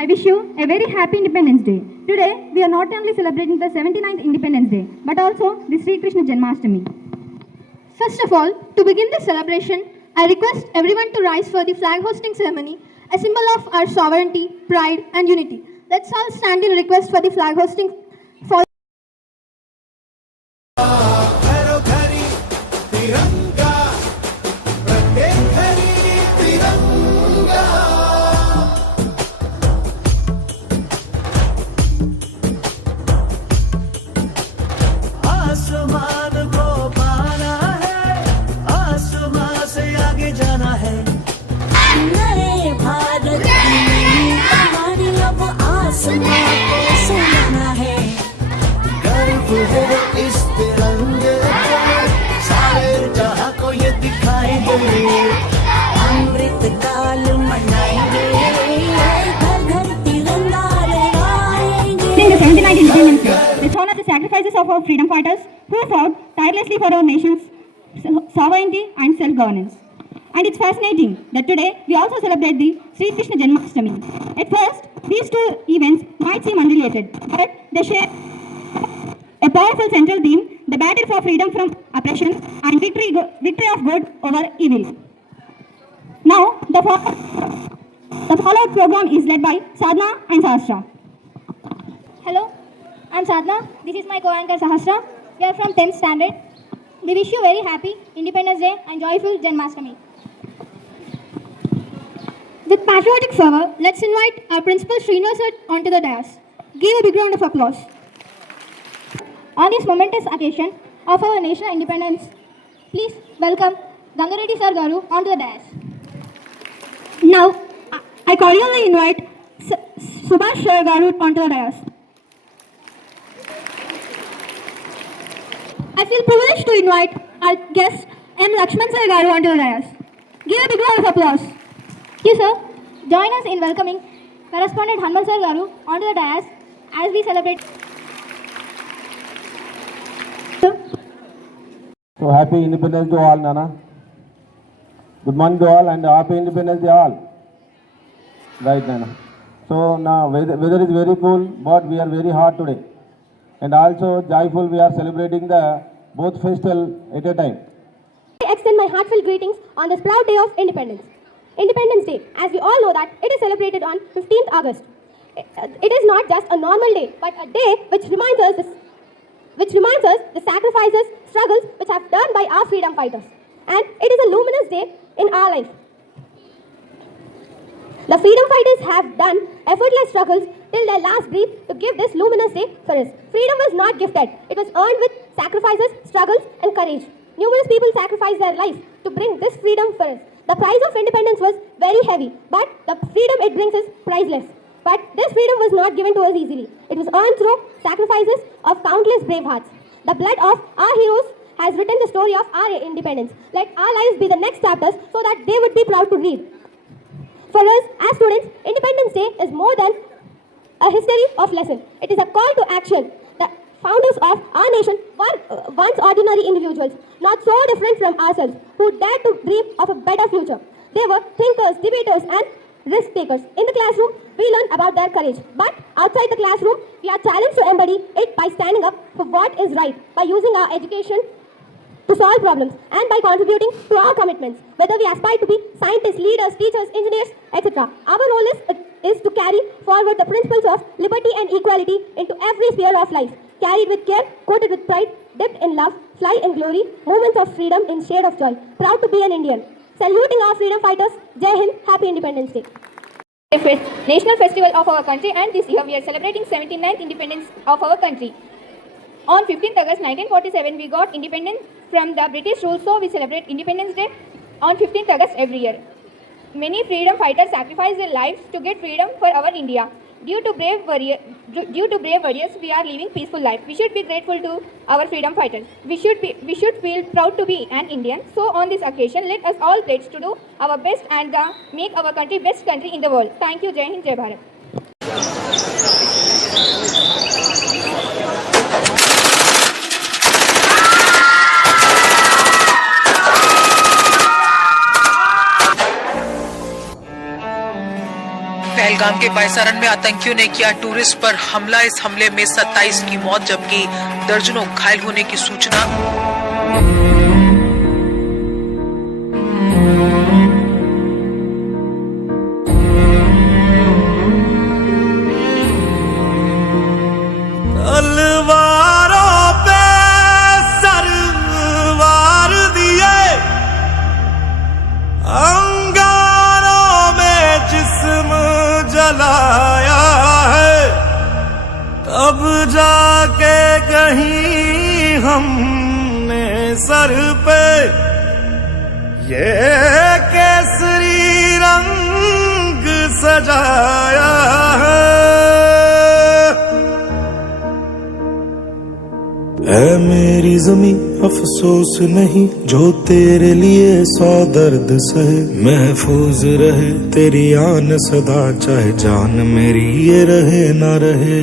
I wish you a very happy Independence Day. Today, we are not only celebrating the 79th Independence Day, but also the Sri Krishna Janmashtami. First of all, to begin the celebration, I request everyone to rise for the flag hosting ceremony, a symbol of our sovereignty, pride, and unity. Let's all stand in request for the flag hosting. For Since the 79th Independence Day, let's honor the sacrifices of our freedom fighters who fought tirelessly for our nation's sovereignty and self-governance. And it's fascinating that today we also celebrate the Sri Krishna Janmashtami. At first, these two events might seem unrelated, but they share a powerful central theme, the battle for freedom from oppression and victory of good over evil. Now, the follow-up program is led by Sadhna and Sahasra. Hello, I'm Sadhna. This is my co-anchor Sahasra. We are from 10th standard. We wish you very happy Independence Day and joyful Janmashtami. With patriotic fervor, let's invite our principal Srinivas onto the dais. Give a big round of applause. On this momentous occasion of our national independence, please welcome Gangareddy Sir Garu onto the dais. Now, I cordially invite Subhash Sir Garu onto the dais. I feel privileged to invite our guest M. Lakshman Sir Garu onto the dais. Give a big round of applause. Thank you, sir. Join us in welcoming correspondent Hanuman Sir Garu onto the dais as we celebrate. So happy Independence Day all, Nana. Good morning to all and happy Independence Day all. Right, Nana. So now weather is very cool, but we are very hot today. And also joyful, we are celebrating the both festival at a time. I extend my heartfelt greetings on this proud day of independence. Independence Day, as we all know that it is celebrated on 15th August. It is not just a normal day, but a day which reminds us the sacrifices, struggles which have done by our freedom fighters. And it is a luminous day in our life. The freedom fighters have done effortless struggles till their last breath to give this luminous day for us. Freedom was not gifted. It was earned with sacrifices, struggles and courage. Numerous people sacrificed their life to bring this freedom for us. The price of independence was very heavy, but the freedom it brings is priceless. But this freedom was not given to us easily. It was earned through sacrifices of countless brave hearts. The blood of our heroes has written the story of our independence. Let our lives be the next chapters so that they would be proud to read. For us, as students, Independence Day is more than a history of lesson. It is a call to action. The founders of our nation were once ordinary individuals, not so different from ourselves, who dared to dream of a better future. They were thinkers, debaters, and risk takers. In the classroom, we learn about their courage. But outside the classroom, we are challenged to embody it by standing up for what is right, by using our education to solve problems, and by contributing to our commitments. Whether we aspire to be scientists, leaders, teachers, engineers, etc. Our role is to carry forward the principles of liberty and equality into every sphere of life. Carried with care, coated with pride, dipped in love, fly in glory, moments of freedom in shade of joy. Proud to be an Indian. Saluting our freedom fighters. Jai Hind. Happy Independence Day. National festival of our country, and this year we are celebrating 79th independence of our country. On 15th August 1947, we got independence from the British rule, so we celebrate Independence Day on 15th August every year. Many freedom fighters sacrificed their lives to get freedom for our India. Due to brave warriors, we are living peaceful life. We should be grateful to our freedom fighters. We should feel proud to be an Indian. So on this occasion, let us all pledge to do our best and make our country best country in the world. Thank you. Jai Hind, Jai Bharat. Pahalgam के बायसारन में आतंकियों ने किया tourist पर हमला। इस हमले में 27 की मौत जबकि दर्जनों घायल होने की सूचना। तलवारों पे सरवार दिए, अंगारों में जिस्म जलाया है, तब जाके कहीं हमने सर पे ये केसरी रंग सजाया है। ऐ मेरी ज़मीं अफसोस नहीं जो तेरे लिए 100 दर्द सहे, महफूज रहे तेरी आन सदा चाहे जान मेरी ये रहे ना रहे।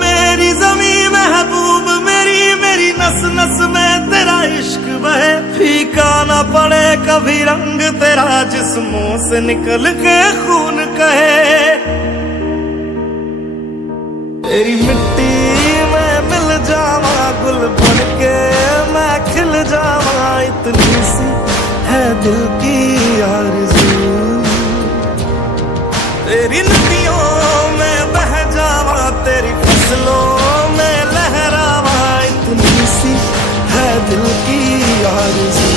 मेरी ज़मीं महबूब मेरी, मेरी नस नस में तेरा इश्क बहे, फीका ना पड़े कभी रंग तेरा जिस्मों से निकल के खून कहे। तेरी मिट्टी में मिल जावा गुल बन के मैं खिल जावा, इतनी सी है दिल की आरज़ू। तेरी नदियों में बह जावा, तेरी फसलों में लहरावा, इतनी सी है दिल की आरज़ू।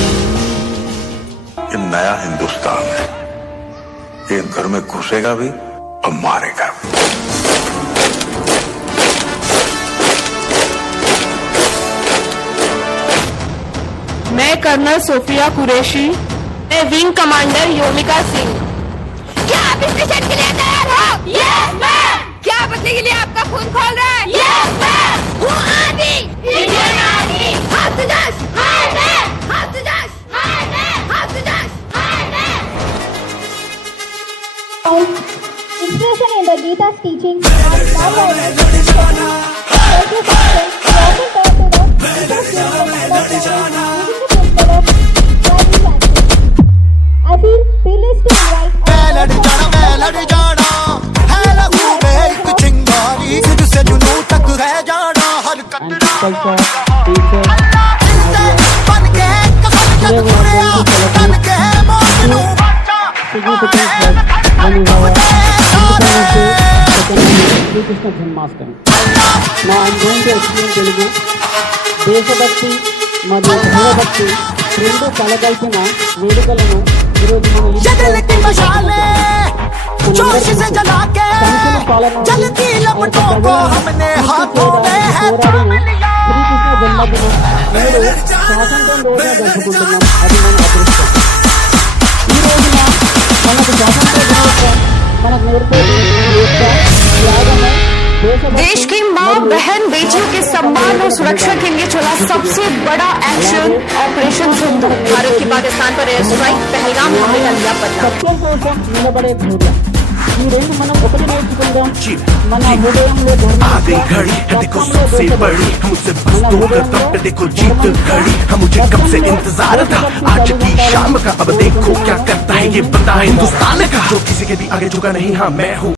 ये नया हिंदुस्तान है, ये घर में घुसेगा भी और मारेगा भी। मैं कर्नल सोफिया कुरैशी, मैं विंग कमांडर योमिका सिंह। क्या आप इस मिशन के लिए तैयार हो? Yes ma'am. क्या बदले के लिए आपका खून खोल रहा है? Yes ma'am. वो आर्मी, इंडियन आर्मी। हाथ से जश, हाय मैम। हाथ से जश, हाय मैम। हाथ से जश, hi ma'am. Inspiration in the Gita's teaching and non-violence self-reflection often turn to the Gita's teaching I feel privileged to invite Krishna Janmashtami. Now I am going to explain Telugu. దేశభక్తి మరియు భక్తి రెండు కలగలిసిన వేడుకలను ఈరోజు శ్రీకృష్ణ జన్మదినం నేడు స్వాతంత్రం రోజున జరుపుకుంటున్నాం. అది మన అదృష్టం. ఈ రోజున మనకు స్వాతంత్ర దినోత్సవం మనకు నేర్పే देश की माँ बहन बेटियों के सम्मान और सुरक्षा के लिए चला सबसे बड़ा एक्शन ऑपरेशन सिंदूर। भारत की पाकिस्तान पर एयर स्ट्राइक, पहलगाम हमले का लिया बदला। సత్యం కోసం నిలబడే ధైర్యం ఈ రెండు మనం ఒకటి నేర్చుకుందాం. మన హృదయంలో आगे घड़ी है देखो सबसे बड़ी, हमसे बस दो कदम पे देखो जीत घड़ी। हम मुझे कब से इंतजार था आज की शाम का, अब देखो क्या करता है ये बंदा हिंदुस्तान का, जो किसी के भी आगे झुका नहीं। हाँ मैं हूँ